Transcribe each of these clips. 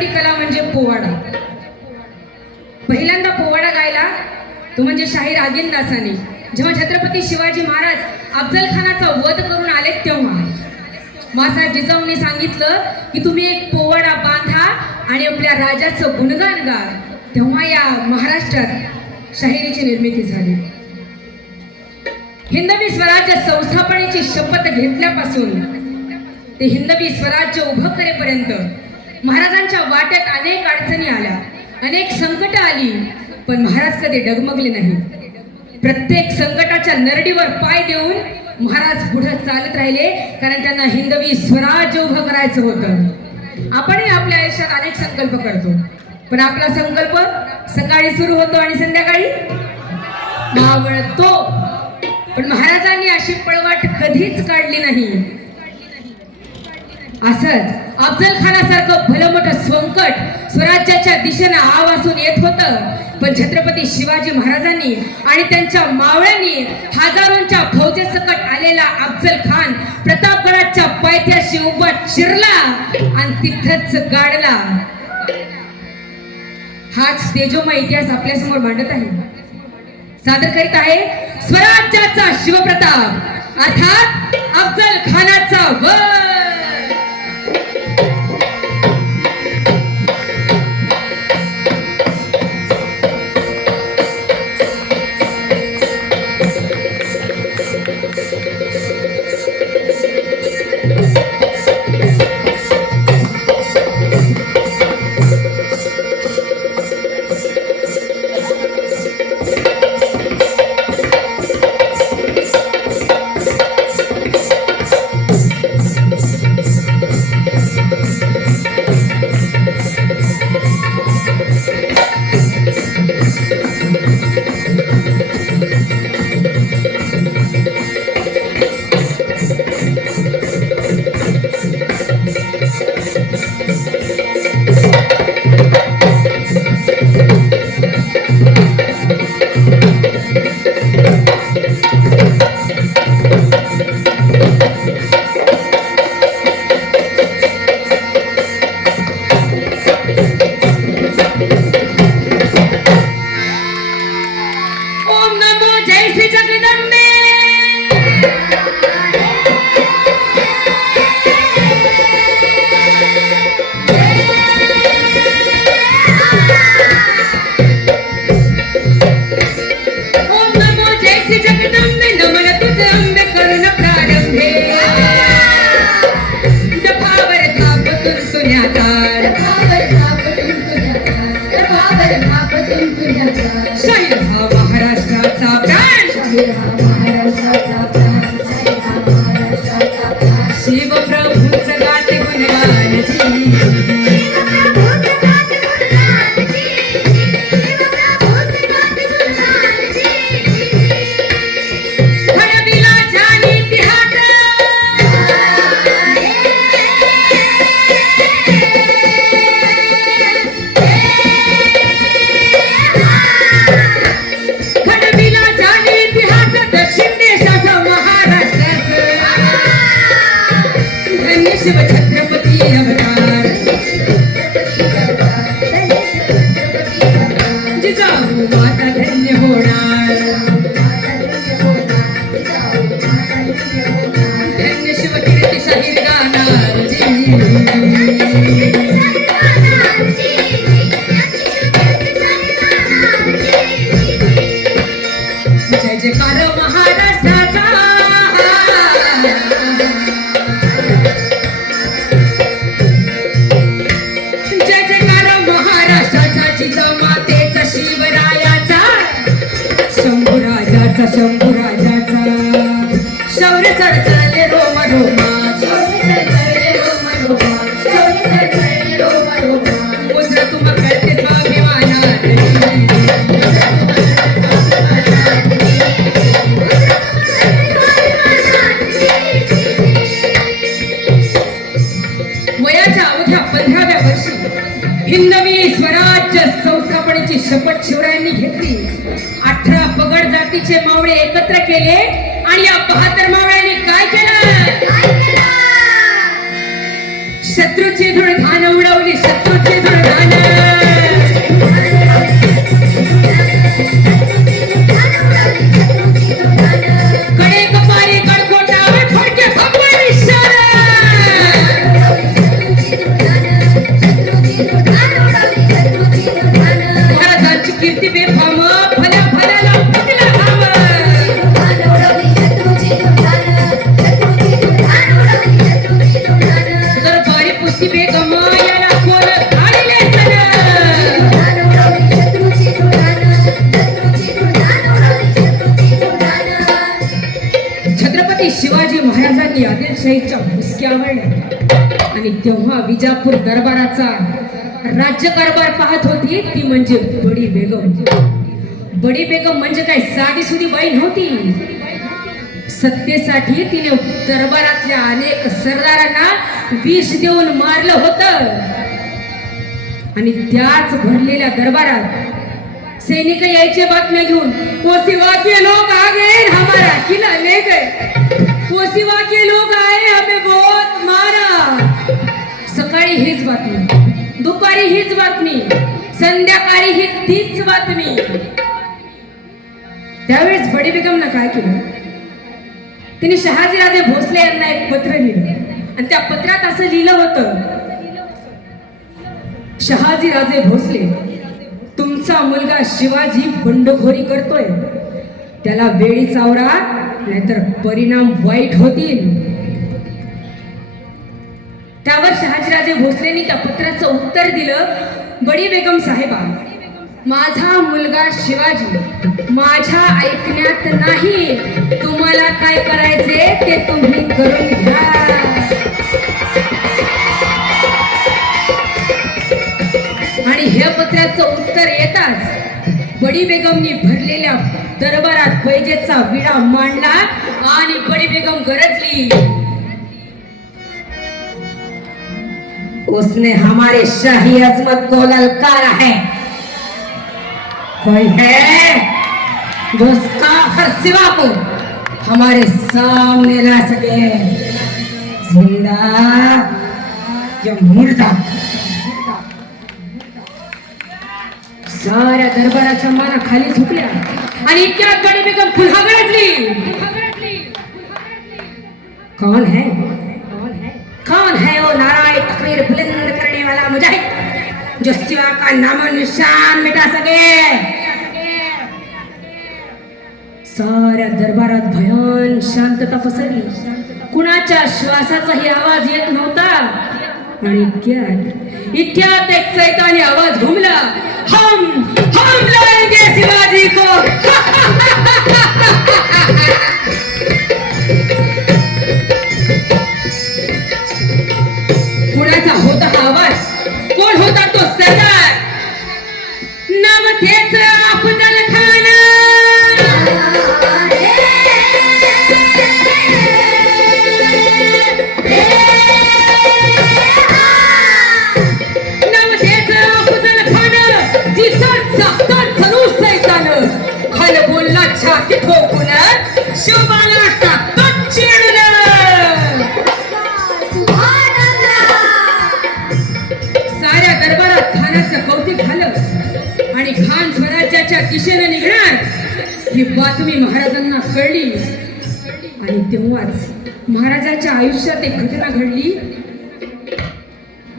कला म्हणजे पोवाडा. पहिल्यांदा पोवाडा गायला तो म्हणजे शाहीर आदिलदासाने जेव्हा छत्रपती शिवाजी महाराज अफजल खानाचा वध करून आले तेव्हा. मासा जिजाऊने सांगितलं की तुम्ही एक पोवाडा बांधा आणि आपल्या राजाचं गुणगान गा. तेव्हा या महाराष्ट्रात शाहिरीची निर्मिती झाली. हिंदवी स्वराज्य संस्थापनेची शपथ घेतल्यापासून ते हिंदवी स्वराज्य उभं करेपर्यंत महाराजांच्या वाट्यात अनेक अडचणी आल्या अनेक संकट आली पण महाराज कधी डगमगले नाही. प्रत्येक संकटाच्या नरडीवर पाय देऊन महाराज पुढे चालत राहिले कारण त्यांना हिंदवी स्वराज्य उभं करायचं होतं. आपणही आपल्या आयुष्यात अनेक संकल्प करतो. पण आपला संकल्प सकाळी सुरू होतो आणि संध्याकाळी मावळतो. पण महाराजांनी अशी पळवाट कधीच काढली नाही. असंच अफजल खानासारखं भलं मोठं संकट स्वराज्याच्या दिशेनं आवासून येत होतं. पण छत्रपती शिवाजी महाराजांनी आणि त्यांच्या मावळ्यांनी हजारोंच्या फौजेसकट आलेला अफजल खान प्रतापगडाच्या पायथ्याशी उभा चिरला आणि तिथंच गाडला. हाच तेजोमय इतिहास आपल्यासमोर मांडत आहे. सादर करीत आहे स्वराज्याचा शिवप्रताप. अर्थात अफजल खानाचा वर एकत्र छत्रपती शिवाजी महाराजांनी आदिलशाहीच्या मुसक्या आवडल्या आणि तेव्हा विजापूर दरबाराचा राज्यकारभार पाहत होती ती म्हणजे बडी बेगम. बडी बेगम म्हणजे काय? साधी सुधी बाई नव्हती. सत्तेसाठी तिने दरबारातल्या अनेक सरदारांना विष देऊन मारलं होत. आणि त्याच भरलेल्या दरबारात सैनिक यायचे बातम्या घेऊन वो सिवा के लोग आ गए हमारा किला संध्याकाळी ही तीच बातमी. त्यावेळेस बडी बेगमनं काय केलं? तिने शहाजीराजे भोसले यांना एक पत्र लिहिलं. आणि त्या पत्रात असं लिहिलं होतं शहाजीराजे भोसले तुमचा मुलगा शिवाजी बंडखोरी करतोय. त्याला वेळी चावरा नाहीतर परिणाम वाईट होतील. त्यावर शहाजीराजे भोसलेंनी त्या पत्राचं उत्तर दिलं. बडी बेगम साहेबा माझा मुलगा शिवाजी माझ्या ऐकण्यात नाही. तुम्हाला काय करायचे ते तुम्ही करून घ्या. आणि ह्या पत्राचं उत्तर येताच बडी बेगमनी भरलेल्या दरबारात पैजेचा विडा मांडला आणि बडी बेगम गरजली. उसने हमारे शाही अजमत को ललकारा है। कोई है जो उसका हर सिवा को हमारे सामने ला सके? ज़िंदा या मुर्दा? साऱ्या दरबाराच्या माना खाली झुकल्या आणि इतक्यात गडी बेगम गरजली कौन है? कौन है वो नाराय तकबीर बुलंद करने वाला मुजाहिद जो सिवा का नामो निशान मिटा सके। साऱ्या दरबारात भयान शांतता पसरली कुणाच्या श्वासाचाही आवाज येत नव्हता? आणि इतक्यात इतक्यात एक सैतानी आवाज घुमला हम हम लाएंगे शिवाजी को। सरदाराचा होता आवाज? कोण होता तो सरदार? नाव तेच अफजल महाराजाच्या आयुष्यात एक घटना घडली.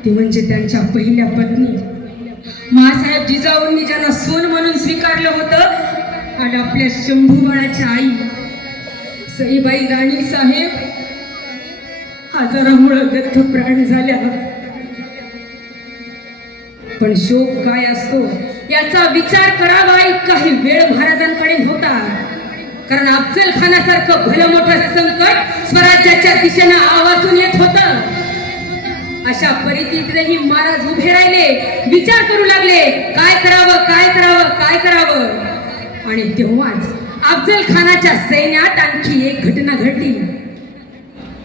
ती म्हणजे त्यांच्या पहिल्या पत्नी. महासाहेब जिजाऊंनी ज्यांना सोन म्हणून स्वीकारलं होतं आणि आपल्या शंभू बाळाच्या आई सईबाई राणी साहेब आजारामुळं दत्त प्राण झाल्या पण शोक काय असतो याचा विचार करावा काही वेळ महाराजांकडे होता कारण अफजल खानासारखं भलं मोठं संकट स्वराज्याच्या दिशेनं आवाजून येत होत. अशा परिस्थितीतही महाराज उभे राहिले विचार करू लागले काय करावं काय करावं काय करावं? आणि तेव्हाच अफजल खानाच्या सैन्यात आणखी एक घटना घडली.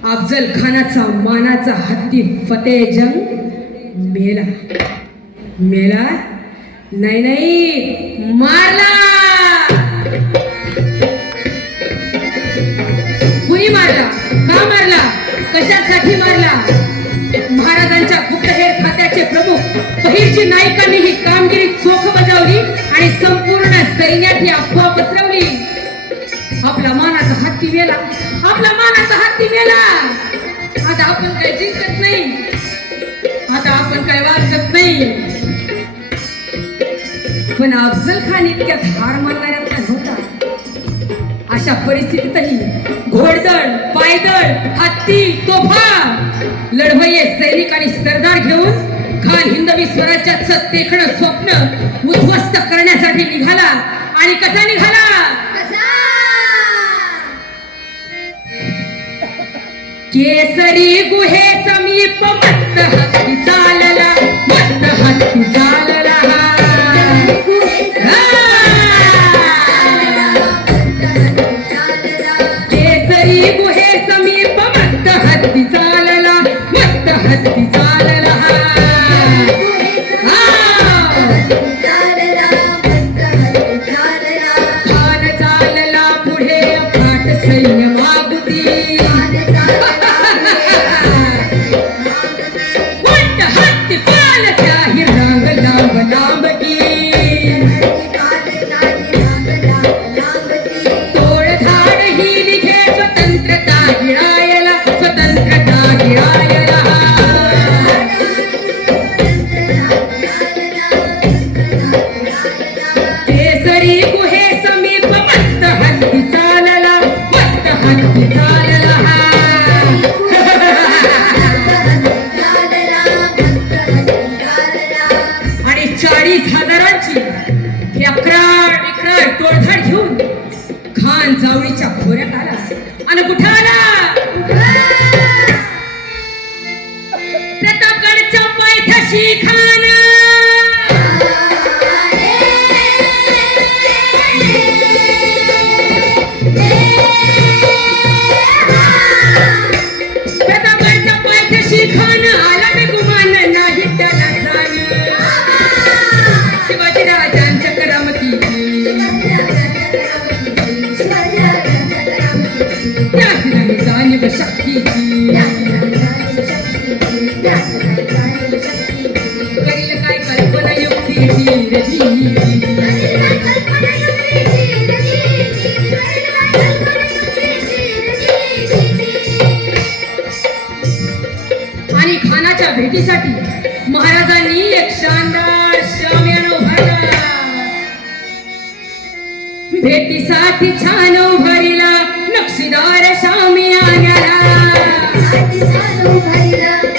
अफजल खानाचा मानाचा हत्ती फतेह जंग मेला. मेला? नाही नाही मारला! का मारला? कशासाठी मारला? महाराजांच्या गुप्तहेर खात्याचे प्रमुख बहिरजी नायकांनी ही कामगिरी चोख बजावली आणि संपूर्ण सैन्यात ही अफवा पसरवली. आपला मानाचा हत्ती मेला. आपला मानाचा हत्ती मेला. आता आपण काही जिंकत नाही. आता आपण काय वाचत नाही. पण अफजल खान इतक्यात हार मानणाऱ्यातला नव्हता. अशा परिस्थितीतही घोडदळ पायदळ हत्ती तोफा लढवये सैनिक आणि सरदार घेऊन खान हिंदवी स्वराज्याचं तेखण स्वप्न उद्ध्वस्त करण्यासाठी निघाला आणि कसा निघाला? केसरी गुहे समीप मत्त हत्ती चालला मत्त हत्ती चालला. भेटीसाठी छान उभारीला नक्षीदार शामियान्याला आणि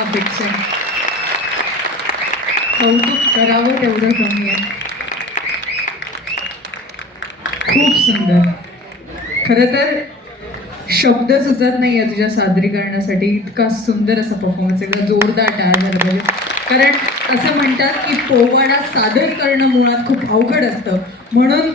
अपेक्षा. कौतुक करावं तेवढं कमी आहे. खूप सुंदर. खरं तर शब्द सुचत नाही आहे तुझ्या सादरीकरणासाठी. इतका सुंदर असा परफॉर्मन्स एकदम जोरदार टायर झाला पाहिजे कारण असं म्हणतात की पोवाडा सादर करणं मुळात खूप अवघड असतं. म्हणून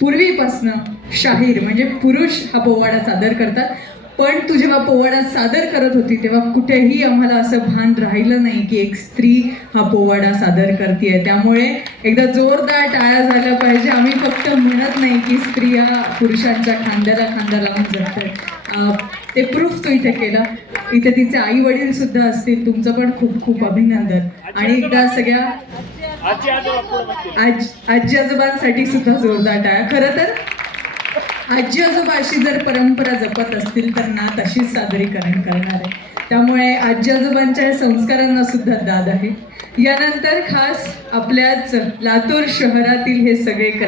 पूर्वीपासनं शाहीर म्हणजे पुरुष हा पोवाडा सादर करतात. पण तू जेव्हा पोवाडा सादर करत होती तेव्हा कुठेही आम्हाला असं भान राहिलं नाही की एक स्त्री हा पोवाडा सादर करते त्यामुळे एकदा जोरदार टाळ्या झाल्या पाहिजे. आम्ही फक्त म्हणत नाही की स्त्रिया पुरुषांच्या खांद्याला खांदा लावून जगतात ते प्रूफ तो इथे केला. इथे तिचे आई वडील सुद्धा असतील. तुमचं पण खूप खूप अभिनंदन. आणि एकदा सगळ्या आजी आजोबांसाठी सुद्धा जोरदार टाळ्या. खरं तर आजी आजोबा अशी जर परंपरा जपत असतील तर ना तशीच सादरीकरण करणार आहे. त्यामुळे आजी आजोबांच्या संस्कारांना सुद्धा दाद आहे. यानंतर खास आपल्याच लातूर शहरातील हे सगळे कला